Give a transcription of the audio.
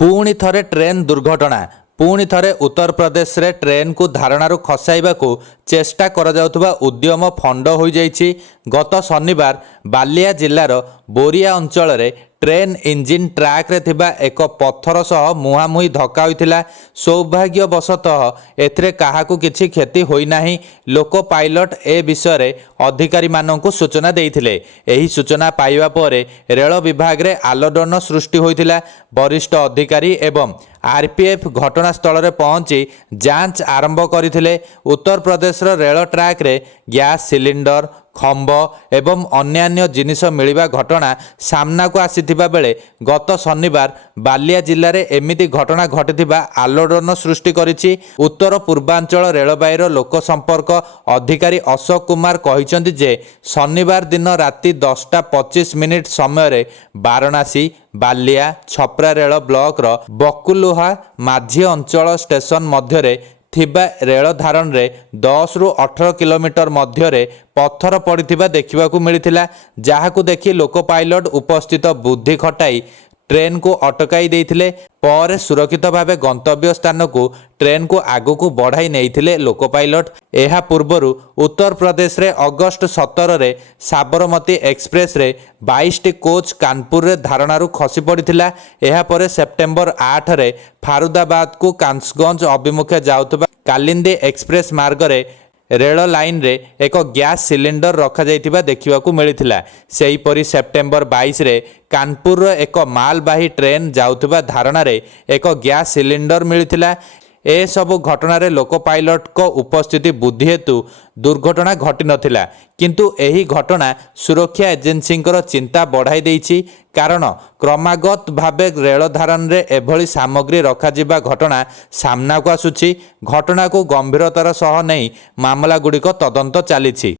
पुणी थरे ट्रेन दुर्घटना पुणी थरे उत्तर प्रदेश रे ट्रेन को धारणारू खसाइबाकू चेष्टा करा जाउथबा उद्यम फंड हो जाइछि। गत शनिवार बालिया जिल्लार बोरिया अंचल रे ट्रेन इंजिन ट्रैक रे थिबा एक पत्थर सह मुहांमुही धक्का होइथिला। सौभाग्यवशतः एथिरे काहाकू किछि क्षति होई नाही। लोको पायलट ए विषय रे अधिकारी माननकू सूचना देइथिले। एही सूचना पाइबा परे रेल विभाग रे आलोड़न सृष्टि होइथिला। वरिष्ठ अधिकारी एवं आरपीएफ घटनास्थल रे पहुंची जांच आरंभ करथिले। उत्तर प्रदेश रो रेल ट्रैक रे गैस सिलिंडर खंब एवं अन्यान्य जिनिस मिलिबा घटना सामना को आसीथिबा बेले गत शनिवार बालिया जिल्ला रे एमिति घटना घटिथिबा आलोड़न सृष्टि करिछि। उत्तर पूर्वांचल रेलबाईर लोक संपर्क अधिकारी अशोक कुमार कहिसंति जे शनिवार दिन राति 10:25 समय रे वाराणसी बालिया छपरा रेल ब्लॉक रो बकुलुहा माझी अंचल स्टेशन मध्य थिबा रेल धारण रे 10 रु 18 किलोमीटर मध्य रे पत्थर पड़िथिबा देखिबाकू मिलिथिला। जाहाकू देखि लोको पायलट उपस्थित बुद्धि खटाई ट्रेन को अटकाई देइथिले। पर सुरक्षित भावे गंतव्य स्थान को ट्रेन को आगु को बढ़ाई नेइथिले लोको पायलट। एहा पूर्वरु उत्तर प्रदेश रे अगस्त 17 रे साबरमती एक्सप्रेस रे 22 टी कोच कानपुर रे धारणारू खसी पड़िथिला। एहा परे सेप्टेम्बर 8 रे फारुदाबाद को कांसगंज अभिमुखे जाउथबा कालिंदी एक्सप्रेस मार्ग रे रेल लाइन रे एक गैस सिलिंडर रखा जाइथिबा देखिबाकू मिलिथिला। सेहीपरि सेप्टेम्बर 22 रे कानपुर रो एक मालबाही ट्रेन जाउथबा धारणा रे एक गैस सिलिंडर मिलिथिला। ए सब घटना रे लोको पायलट को उपस्थिति बुद्धि हेतु दुर्घटना घटी नथिला। किंतु एही घटना सुरक्षा एजेंसींकर चिंता बढ़ाई देइछि। कारण क्रमागत भावे रेल धारण रे एभली सामग्री रखा जिबा घटना सामना को आसुछि। घटना को गंभीरतार सह नै मामला गुड़िक तदंत चलिछि।